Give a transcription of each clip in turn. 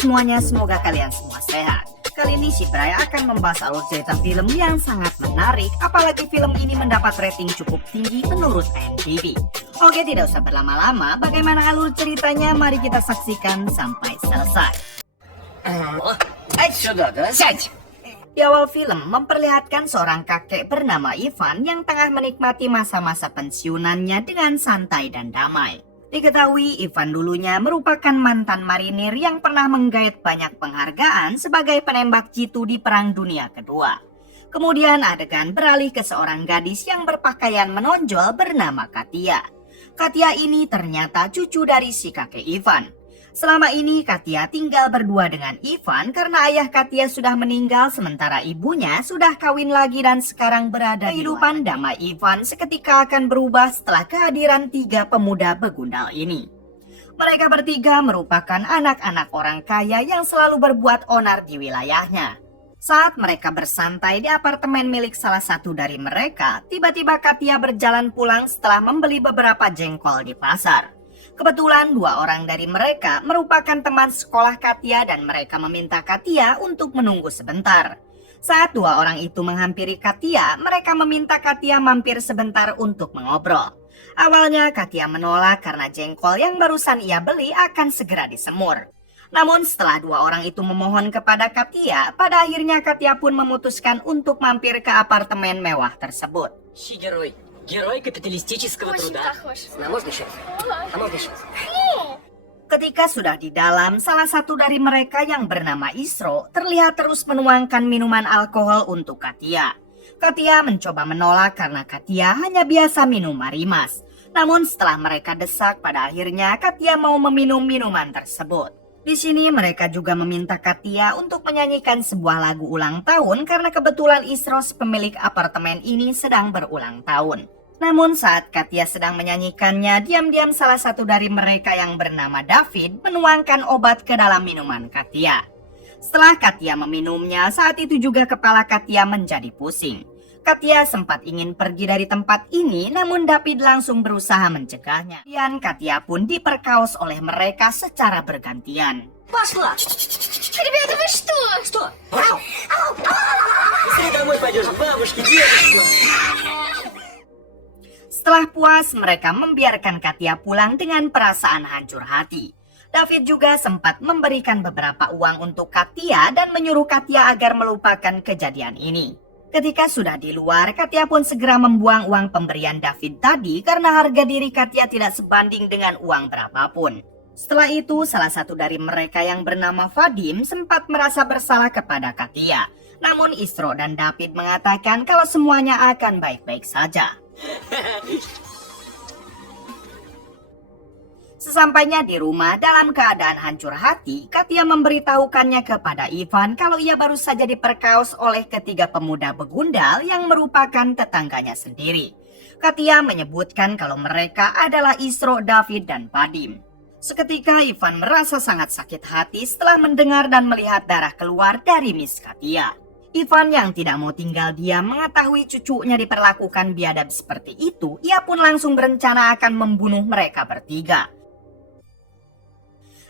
semuanya, semoga kalian semua sehat. Kali ini si Bray akan membahas alur cerita film yang sangat menarik, apalagi film ini mendapat rating cukup tinggi menurut IMDb. Oke, tidak usah berlama-lama, bagaimana alur ceritanya mari kita saksikan sampai selesai. Di awal film memperlihatkan seorang kakek bernama Ivan yang tengah menikmati masa-masa pensiunannya dengan santai dan damai. Diketahui Ivan dulunya merupakan mantan marinir yang pernah menggait banyak penghargaan sebagai penembak jitu di Perang Dunia Kedua. Kemudian adegan beralih ke seorang gadis yang berpakaian menonjol bernama Katia. Katia ini ternyata cucu dari si kakek Ivan. Selama ini Katia tinggal berdua dengan Ivan karena ayah Katia sudah meninggal sementara ibunya sudah kawin lagi dan sekarang berada di kehidupan damai Ivan seketika akan berubah setelah kehadiran tiga pemuda begundal ini. Mereka bertiga merupakan anak-anak orang kaya yang selalu berbuat onar di wilayahnya. Saat mereka bersantai di apartemen milik salah satu dari mereka, tiba-tiba Katia berjalan pulang setelah membeli beberapa jengkol di pasar. Kebetulan dua orang dari mereka merupakan teman sekolah Katia dan mereka meminta Katia untuk menunggu sebentar. Saat dua orang itu menghampiri Katia, mereka meminta Katia mampir sebentar untuk mengobrol. Awalnya Katia menolak karena jengkol yang barusan ia beli akan segera disemur. Namun setelah dua orang itu memohon kepada Katia, pada akhirnya Katia pun memutuskan untuk mampir ke apartemen mewah tersebut. Герой капиталистического труда. Можно сейчас? Можно сейчас? Ketika sudah di dalam, salah satu dari mereka yang bernama Isro terlihat terus menuangkan minuman alkohol untuk Katia. Katia mencoba menolak karena Katia hanya biasa minum marimas. Namun setelah mereka desak, pada akhirnya Katia mau meminum minuman tersebut. Di sini mereka juga meminta Katia untuk menyanyikan sebuah lagu ulang tahun karena kebetulan Isro pemilik apartemen ini sedang berulang tahun. Namun saat Katia sedang menyanyikannya, diam-diam salah satu dari mereka yang bernama David menuangkan obat ke dalam minuman Katia. Setelah Katia meminumnya, saat itu juga kepala Katia menjadi pusing. Katia sempat ingin pergi dari tempat ini, namun David langsung berusaha mencegahnya. Dan Katia pun diperkaos oleh mereka secara bergantian. Пошла! Ребята, вы что? Что? Быстрее домой пойдешь, к бабушке, дедушке. Setelah puas, mereka membiarkan Katia pulang dengan perasaan hancur hati. David juga sempat memberikan beberapa uang untuk Katia dan menyuruh Katia agar melupakan kejadian ini. Ketika sudah di luar, Katia pun segera membuang uang pemberian David tadi karena harga diri Katia tidak sebanding dengan uang berapapun. Setelah itu, salah satu dari mereka yang bernama Vadim sempat merasa bersalah kepada Katia. Namun Isro dan David mengatakan kalau semuanya akan baik-baik saja. Sesampainya di rumah dalam keadaan hancur hati, Katia memberitahukannya kepada Ivan kalau ia baru saja diperkaos oleh ketiga pemuda begundal yang merupakan tetangganya sendiri. Katia menyebutkan kalau mereka adalah Isro, David, dan Vadim. Seketika Ivan merasa sangat sakit hati setelah mendengar dan melihat darah keluar dari Miss Katia. Ivan yang tidak mau tinggal diam mengetahui cucunya diperlakukan biadab seperti itu, ia pun langsung berencana akan membunuh mereka bertiga.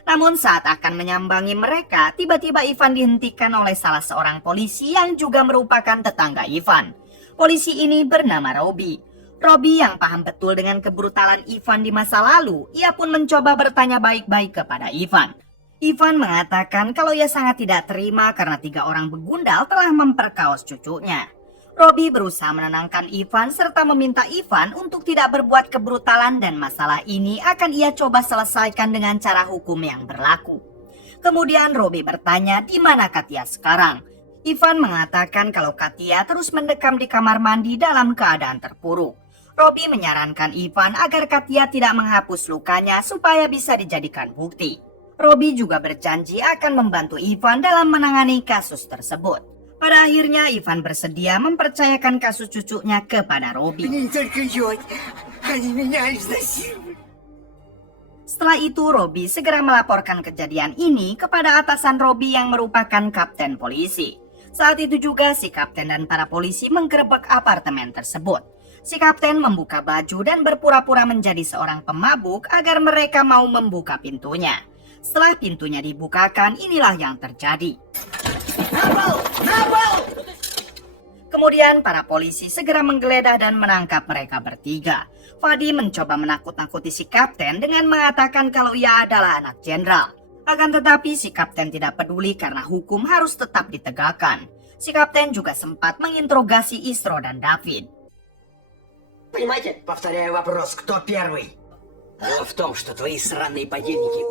Namun saat akan menyambangi mereka, tiba-tiba Ivan dihentikan oleh salah seorang polisi yang juga merupakan tetangga Ivan. Polisi ini bernama Robi. Robi yang paham betul dengan kebrutalan Ivan di masa lalu, ia pun mencoba bertanya baik-baik kepada Ivan. Ivan mengatakan kalau ia sangat tidak terima karena tiga orang begundal telah memperkaos cucunya. Robi berusaha menenangkan Ivan serta meminta Ivan untuk tidak berbuat kebrutalan dan masalah ini akan ia coba selesaikan dengan cara hukum yang berlaku. Kemudian Robi bertanya di mana Katia sekarang. Ivan mengatakan kalau Katia terus mendekam di kamar mandi dalam keadaan terpuruk. Robi menyarankan Ivan agar Katia tidak menghapus lukanya supaya bisa dijadikan bukti. Robi juga berjanji akan membantu Ivan dalam menangani kasus tersebut. Pada akhirnya Ivan bersedia mempercayakan kasus cucunya kepada Robi. Setelah itu Robi segera melaporkan kejadian ini kepada atasan Robi yang merupakan kapten polisi. Saat itu juga si kapten dan para polisi menggerebek apartemen tersebut. Si kapten membuka baju dan berpura-pura menjadi seorang pemabuk agar mereka mau membuka pintunya. Setelah pintunya dibukakan, inilah yang terjadi. Kemudian para polisi segera menggeledah dan menangkap mereka bertiga. Fadi mencoba menakut-nakuti si kapten dengan mengatakan kalau ia adalah anak jenderal. Akan tetapi si kapten tidak peduli karena hukum harus tetap ditegakkan. Si kapten juga sempat menginterogasi Isro dan David. Понимаете? Повторяю вопрос, кто первый? Дело в том, что твои сраные подельники...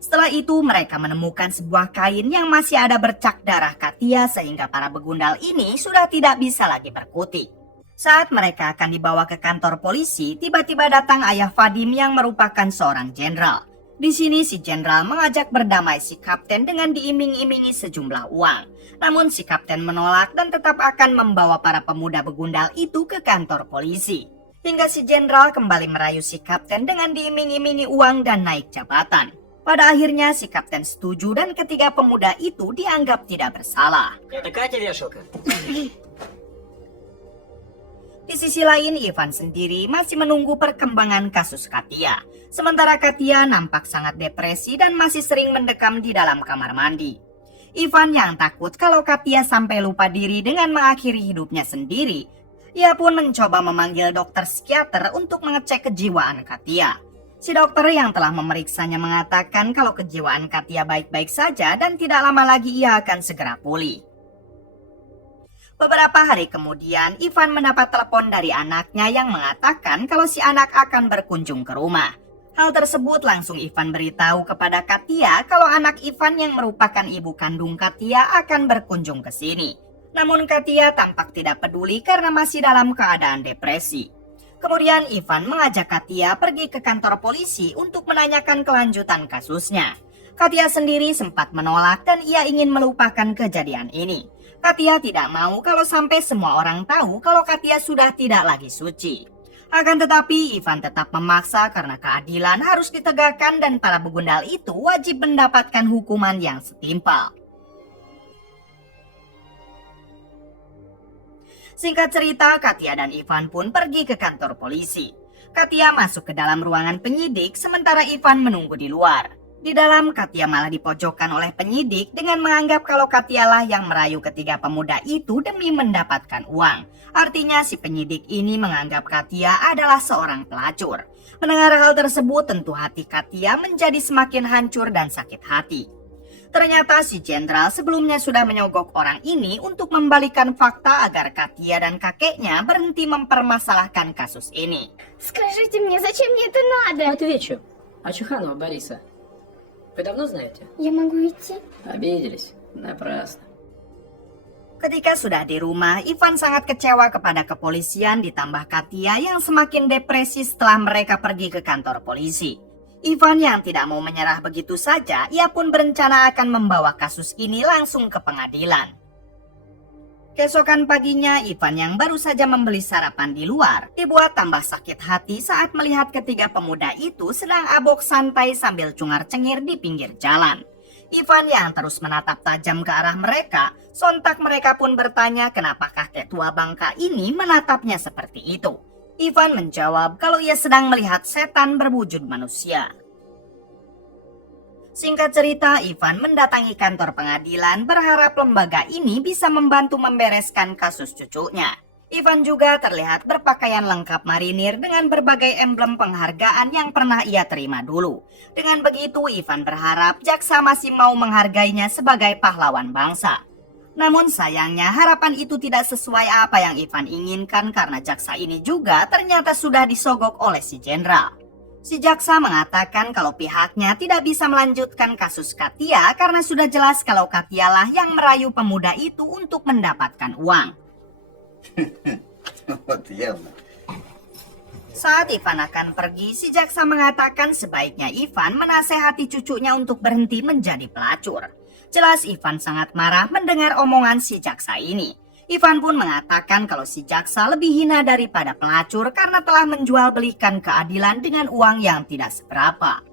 Setelah itu mereka menemukan sebuah kain yang masih ada bercak darah Katia sehingga para begundal ini sudah tidak bisa lagi berkutik. Saat mereka akan dibawa ke kantor polisi, tiba-tiba datang ayah Vadim yang merupakan seorang jenderal. Di sini si jenderal mengajak berdamai si kapten dengan diiming-imingi sejumlah uang. Namun si kapten menolak dan tetap akan membawa para pemuda begundal itu ke kantor polisi. Hingga si jenderal kembali merayu si kapten dengan diiming-imingi uang dan naik jabatan. Pada akhirnya si kapten setuju dan ketiga pemuda itu dianggap tidak bersalah. Это Катя Вешалка? Di sisi lain, Ivan sendiri masih menunggu perkembangan kasus Katia. Sementara Katia nampak sangat depresi dan masih sering mendekam di dalam kamar mandi. Ivan yang takut kalau Katia sampai lupa diri dengan mengakhiri hidupnya sendiri, ia pun mencoba memanggil dokter psikiater untuk mengecek kejiwaan Katia. Si dokter yang telah memeriksanya mengatakan kalau kejiwaan Katia baik-baik saja dan tidak lama lagi ia akan segera pulih. Beberapa hari kemudian, Ivan mendapat telepon dari anaknya yang mengatakan kalau si anak akan berkunjung ke rumah. Hal tersebut langsung Ivan beritahu kepada Katia kalau anak Ivan yang merupakan ibu kandung Katia akan berkunjung ke sini. Namun Katia tampak tidak peduli karena masih dalam keadaan depresi. Kemudian Ivan mengajak Katia pergi ke kantor polisi untuk menanyakan kelanjutan kasusnya. Katia sendiri sempat menolak dan ia ingin melupakan kejadian ini. Katia tidak mau kalau sampai semua orang tahu kalau Katia sudah tidak lagi suci. Akan tetapi Ivan tetap memaksa karena keadilan harus ditegakkan dan para begundal itu wajib mendapatkan hukuman yang setimpal. Singkat cerita, Katia dan Ivan pun pergi ke kantor polisi. Katia masuk ke dalam ruangan penyidik sementara Ivan menunggu di luar. Di dalam, Katia malah dipojokkan oleh penyidik dengan menganggap kalau Katia lah yang merayu ketiga pemuda itu demi mendapatkan uang. Artinya si penyidik ini menganggap Katia adalah seorang pelacur. Mendengar hal tersebut tentu hati Katia menjadi semakin hancur dan sakit hati. Ternyata si jenderal sebelumnya sudah menyogok orang ini untuk membalikan fakta agar Katia dan kakeknya berhenti mempermasalahkan kasus ini. Скажите мне, зачем мне это надо? Отвечу. А Чуханова Бориса вы давно знаете? Я могу идти? Обиделись. Напрасно. Ketika sudah di rumah, Ivan sangat kecewa kepada kepolisian ditambah Katia yang semakin depresi setelah mereka pergi ke kantor polisi. Ivan yang tidak mau menyerah begitu saja, ia pun berencana akan membawa kasus ini langsung ke pengadilan. Keesokan paginya, Ivan yang baru saja membeli sarapan di luar, dibuat tambah sakit hati saat melihat ketiga pemuda itu sedang abok santai sambil cungar-cengir di pinggir jalan. Ivan yang terus menatap tajam ke arah mereka, sontak mereka pun bertanya kenapa kakek tua bangka ini menatapnya seperti itu. Ivan menjawab kalau ia sedang melihat setan berwujud manusia. Singkat cerita, Ivan mendatangi kantor pengadilan berharap lembaga ini bisa membantu membereskan kasus cucunya. Ivan juga terlihat berpakaian lengkap marinir dengan berbagai emblem penghargaan yang pernah ia terima dulu. Dengan begitu, Ivan berharap jaksa masih mau menghargainya sebagai pahlawan bangsa. Namun sayangnya harapan itu tidak sesuai apa yang Ivan inginkan karena jaksa ini juga ternyata sudah disogok oleh si jenderal. Si jaksa mengatakan kalau pihaknya tidak bisa melanjutkan kasus Katia karena sudah jelas kalau Katia lah yang merayu pemuda itu untuk mendapatkan uang. Saat Ivan akan pergi, si jaksa mengatakan sebaiknya Ivan menasehati cucunya untuk berhenti menjadi pelacur. Jelas Ivan sangat marah mendengar omongan si jaksa ini. Ivan pun mengatakan kalau si jaksa lebih hina daripada pelacur karena telah menjual belikan keadilan dengan uang yang tidak seberapa.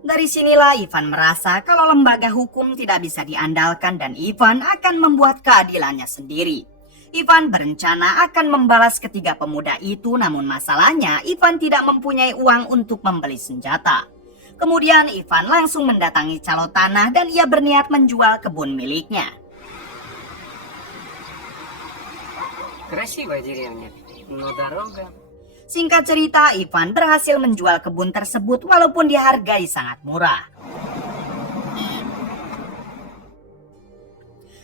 Dari sinilah Ivan merasa kalau lembaga hukum tidak bisa diandalkan dan Ivan akan membuat keadilannya sendiri. Ivan berencana akan membalas ketiga pemuda itu, namun masalahnya Ivan tidak mempunyai uang untuk membeli senjata. Kemudian Ivan langsung mendatangi calo tanah dan ia berniat menjual kebun miliknya. Красивая деревня, но дорога... Singkat cerita, Ivan berhasil menjual kebun tersebut walaupun dihargai sangat murah.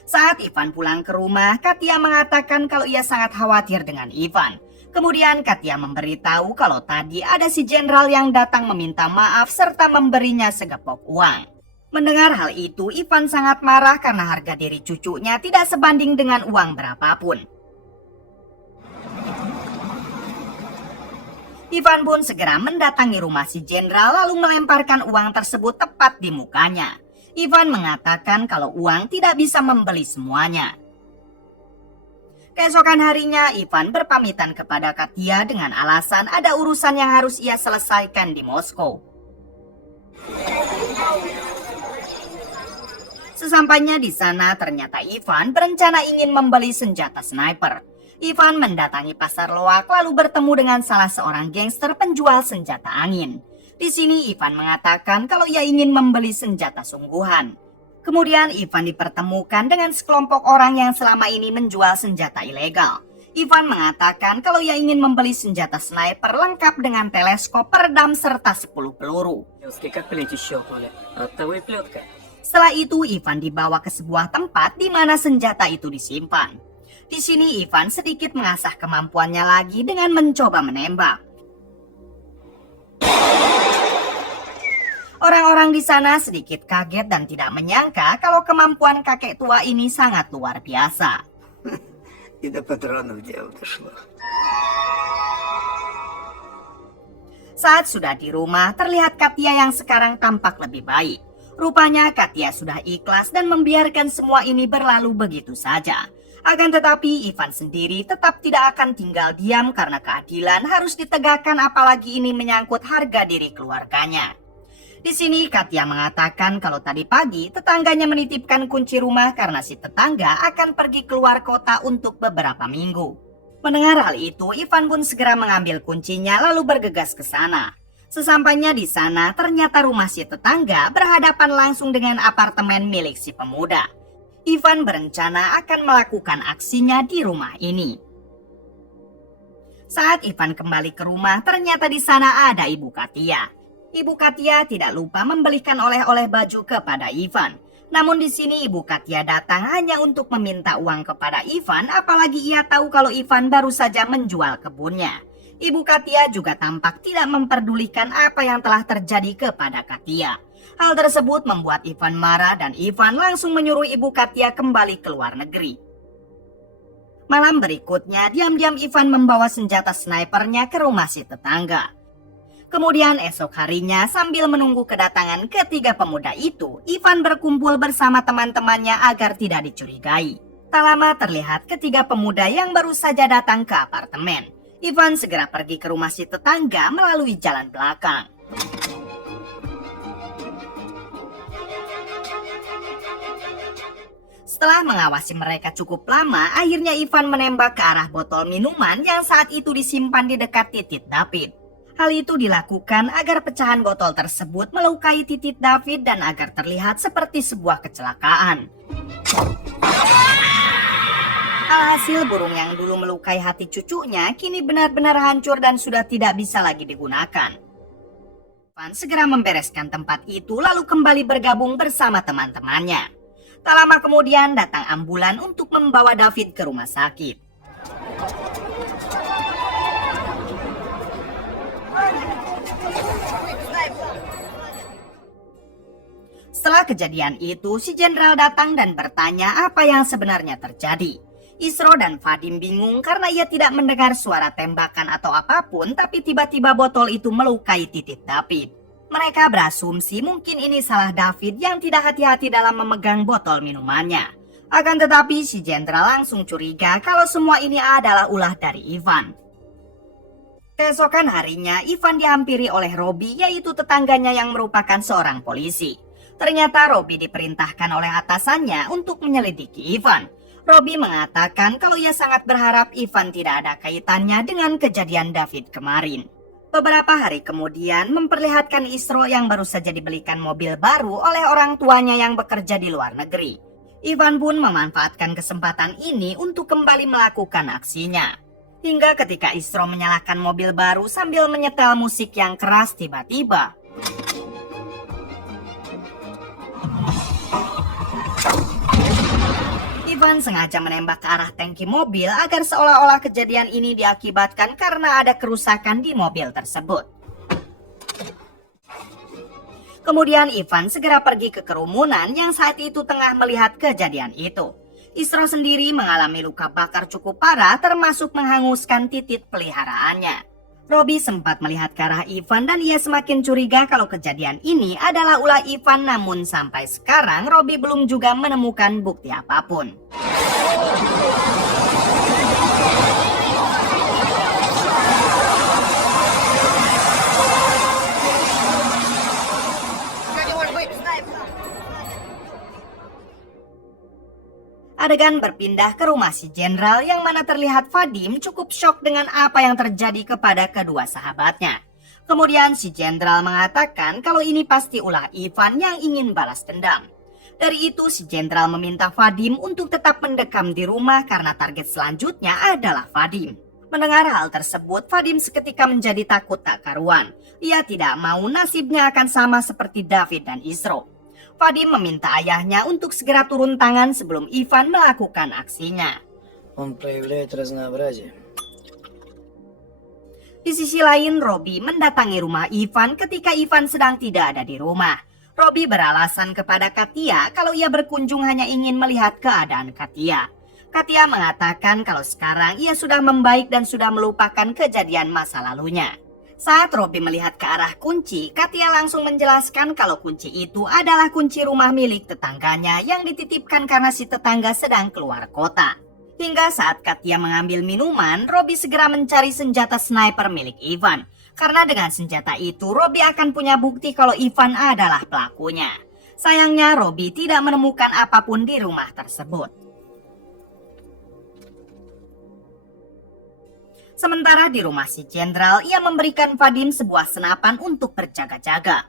Saat Ivan pulang ke rumah, Katya mengatakan kalau ia sangat khawatir dengan Ivan. Kemudian Katya memberitahu kalau tadi ada si jenderal yang datang meminta maaf serta memberinya segepok uang. Mendengar hal itu, Ivan sangat marah karena harga diri cucunya tidak sebanding dengan uang berapapun. Ivan pun segera mendatangi rumah si jenderal lalu melemparkan uang tersebut tepat di mukanya. Ivan mengatakan kalau uang tidak bisa membeli semuanya. Keesokan harinya, Ivan berpamitan kepada Katya dengan alasan ada urusan yang harus ia selesaikan di Moskow. Sesampainya di sana, ternyata Ivan berencana ingin membeli senjata sniper. Ivan mendatangi pasar loak lalu bertemu dengan salah seorang gangster penjual senjata angin. Di sini Ivan mengatakan kalau ia ingin membeli senjata sungguhan. Kemudian Ivan dipertemukan dengan sekelompok orang yang selama ini menjual senjata ilegal. Ivan mengatakan kalau ia ingin membeli senjata sniper lengkap dengan teleskop, peredam serta 10 peluru. Setelah itu Ivan dibawa ke sebuah tempat di mana senjata itu disimpan. Di sini Ivan sedikit mengasah kemampuannya lagi dengan mencoba menembak. Orang-orang di sana sedikit kaget dan tidak menyangka kalau kemampuan kakek tua ini sangat luar biasa. И до патронов дело дошло. Saat sudah di rumah, terlihat Katya yang sekarang tampak lebih baik. Rupanya Katya sudah ikhlas dan membiarkan semua ini berlalu begitu saja. Akan tetapi Ivan sendiri tetap tidak akan tinggal diam karena keadilan harus ditegakkan, apalagi ini menyangkut harga diri keluarganya. Di sini Katya mengatakan kalau tadi pagi tetangganya menitipkan kunci rumah karena si tetangga akan pergi keluar kota untuk beberapa minggu. Mendengar hal itu, Ivan pun segera mengambil kuncinya lalu bergegas ke sana. Sesampainya di sana, ternyata rumah si tetangga berhadapan langsung dengan apartemen milik si pemuda. Ivan berencana akan melakukan aksinya di rumah ini. Saat Ivan kembali ke rumah, ternyata di sana ada Ibu Katya. Ibu Katya tidak lupa membelikan oleh-oleh baju kepada Ivan. Namun di sini Ibu Katya datang hanya untuk meminta uang kepada Ivan, apalagi ia tahu kalau Ivan baru saja menjual kebunnya. Ibu Katya juga tampak tidak memperdulikan apa yang telah terjadi kepada Katya. Hal tersebut membuat Ivan marah dan Ivan langsung menyuruh Ibu Katya kembali ke luar negeri. Malam berikutnya, diam-diam Ivan membawa senjata snipernya ke rumah si tetangga. Kemudian esok harinya sambil menunggu kedatangan ketiga pemuda itu, Ivan berkumpul bersama teman-temannya agar tidak dicurigai. Tak lama terlihat ketiga pemuda yang baru saja datang ke apartemen. Ivan segera pergi ke rumah si tetangga melalui jalan belakang. Setelah mengawasi mereka cukup lama, akhirnya Ivan menembak ke arah botol minuman yang saat itu disimpan di dekat titik David. Hal itu dilakukan agar pecahan botol tersebut melukai titik David dan agar terlihat seperti sebuah kecelakaan. Alhasil burung yang dulu melukai hati cucunya kini benar-benar hancur dan sudah tidak bisa lagi digunakan. Ivan segera membereskan tempat itu lalu kembali bergabung bersama teman-temannya. Tak lama kemudian datang ambulan untuk membawa David ke rumah sakit. Setelah kejadian itu, si jenderal datang dan bertanya apa yang sebenarnya terjadi. Isro dan Vadim bingung karena ia tidak mendengar suara tembakan atau apapun, tapi tiba-tiba botol itu melukai titik David. Mereka berasumsi mungkin ini salah David yang tidak hati-hati dalam memegang botol minumannya. Akan tetapi si jenderal langsung curiga kalau semua ini adalah ulah dari Ivan. Keesokan harinya, Ivan dihampiri oleh Robi, yaitu tetangganya yang merupakan seorang polisi. Ternyata Robi diperintahkan oleh atasannya untuk menyelidiki Ivan. Robby mengatakan kalau ia sangat berharap Ivan tidak ada kaitannya dengan kejadian David kemarin. Beberapa hari kemudian memperlihatkan Isro yang baru saja dibelikan mobil baru oleh orang tuanya yang bekerja di luar negeri. Ivan pun memanfaatkan kesempatan ini untuk kembali melakukan aksinya. Hingga ketika Isro menyalakan mobil baru sambil menyetel musik yang keras, tiba-tiba Ivan sengaja menembak ke arah tangki mobil agar seolah-olah kejadian ini diakibatkan karena ada kerusakan di mobil tersebut. Kemudian Ivan segera pergi ke kerumunan yang saat itu tengah melihat kejadian itu. Isro sendiri mengalami luka bakar cukup parah termasuk menghanguskan titit peliharaannya. Robby sempat melihat ke arah Ivan dan ia semakin curiga kalau kejadian ini adalah ulah Ivan, namun sampai sekarang Robby belum juga menemukan bukti apapun. Adegan berpindah ke rumah si Jenderal yang mana terlihat Vadim cukup syok dengan apa yang terjadi kepada kedua sahabatnya. Kemudian si Jenderal mengatakan kalau ini pasti ulah Ivan yang ingin balas dendam. Dari itu si Jenderal meminta Vadim untuk tetap mendekam di rumah karena target selanjutnya adalah Vadim. Mendengar hal tersebut, Vadim seketika menjadi takut tak karuan. Ia tidak mau nasibnya akan sama seperti David dan Isro. Vadim meminta ayahnya untuk segera turun tangan sebelum Ivan melakukan aksinya. Он проявляет разнообразие. Di sisi lain, Robby mendatangi rumah Ivan ketika Ivan sedang tidak ada di rumah. Robby beralasan kepada Katia kalau ia berkunjung hanya ingin melihat keadaan Katia. Katia mengatakan kalau sekarang ia sudah membaik dan sudah melupakan kejadian masa lalunya. Saat Robby melihat ke arah kunci, Katia langsung menjelaskan kalau kunci itu adalah kunci rumah milik tetangganya yang dititipkan karena si tetangga sedang keluar kota. Hingga saat Katia mengambil minuman, Robby segera mencari senjata sniper milik Ivan. Karena dengan senjata itu, Robby akan punya bukti kalau Ivan adalah pelakunya. Sayangnya, Robby tidak menemukan apapun di rumah tersebut. Sementara di rumah si Jenderal, ia memberikan Vadim sebuah senapan untuk berjaga-jaga.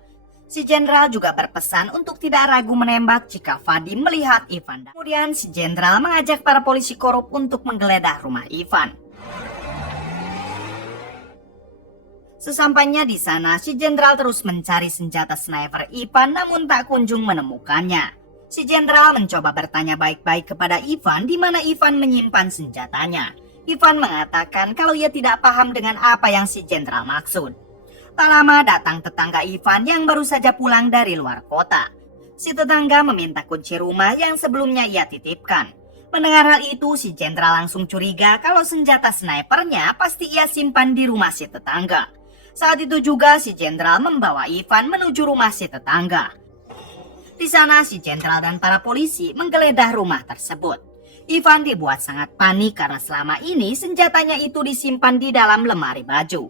Si Jenderal juga berpesan untuk tidak ragu menembak jika Vadim melihat Ivan. Kemudian si Jenderal mengajak para polisi korup untuk menggeledah rumah Ivan. Sesampainya di sana, si Jenderal terus mencari senjata sniper Ivan namun tak kunjung menemukannya. Si Jenderal mencoba bertanya baik-baik kepada Ivan di mana Ivan menyimpan senjatanya. Ivan mengatakan kalau ia tidak paham dengan apa yang si Jenderal maksud. Tak lama datang tetangga Ivan yang baru saja pulang dari luar kota. Si tetangga meminta kunci rumah yang sebelumnya ia titipkan. Mendengar hal itu, si Jenderal langsung curiga kalau senjata snipernya pasti ia simpan di rumah si tetangga. Saat itu juga si Jenderal membawa Ivan menuju rumah si tetangga. Di sana si Jenderal dan para polisi menggeledah rumah tersebut. Ivan dibuat sangat panik karena selama ini senjatanya itu disimpan di dalam lemari baju.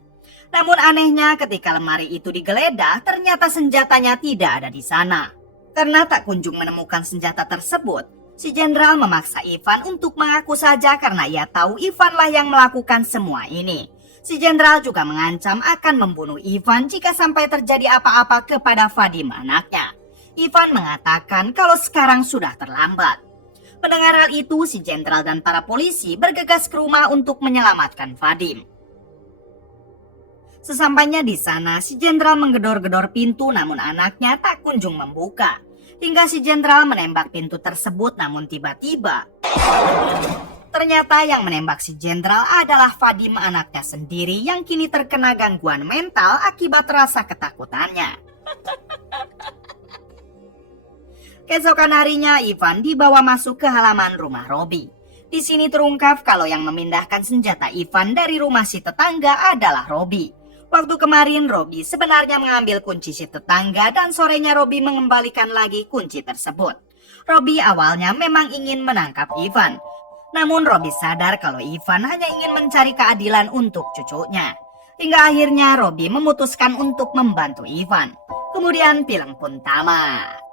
Namun anehnya ketika lemari itu digeledah, ternyata senjatanya tidak ada di sana. Karena tak kunjung menemukan senjata tersebut, si Jenderal memaksa Ivan untuk mengaku saja karena ia tahu Ivanlah yang melakukan semua ini. Si Jenderal juga mengancam akan membunuh Ivan jika sampai terjadi apa-apa kepada Vadim anaknya. Ivan mengatakan kalau sekarang sudah terlambat. Mendengar hal itu, si Jenderal dan para polisi bergegas ke rumah untuk menyelamatkan Vadim. Sesampainya di sana, si Jenderal menggedor-gedor pintu namun anaknya tak kunjung membuka. Hingga si Jenderal menembak pintu tersebut namun tiba-tiba ternyata yang menembak si Jenderal adalah Vadim anaknya sendiri yang kini terkena gangguan mental akibat rasa ketakutannya. Keesokan harinya, Ivan dibawa masuk ke halaman rumah Robby. Di sini terungkap kalau yang memindahkan senjata Ivan dari rumah si tetangga adalah Robby. Waktu kemarin Robby sebenarnya mengambil kunci si tetangga dan sorenya Robby mengembalikan lagi kunci tersebut. Robby awalnya memang ingin menangkap Ivan. Namun Robby sadar kalau Ivan hanya ingin mencari keadilan untuk cucunya. Hingga akhirnya Robby memutuskan untuk membantu Ivan. Kemudian film pun tamat.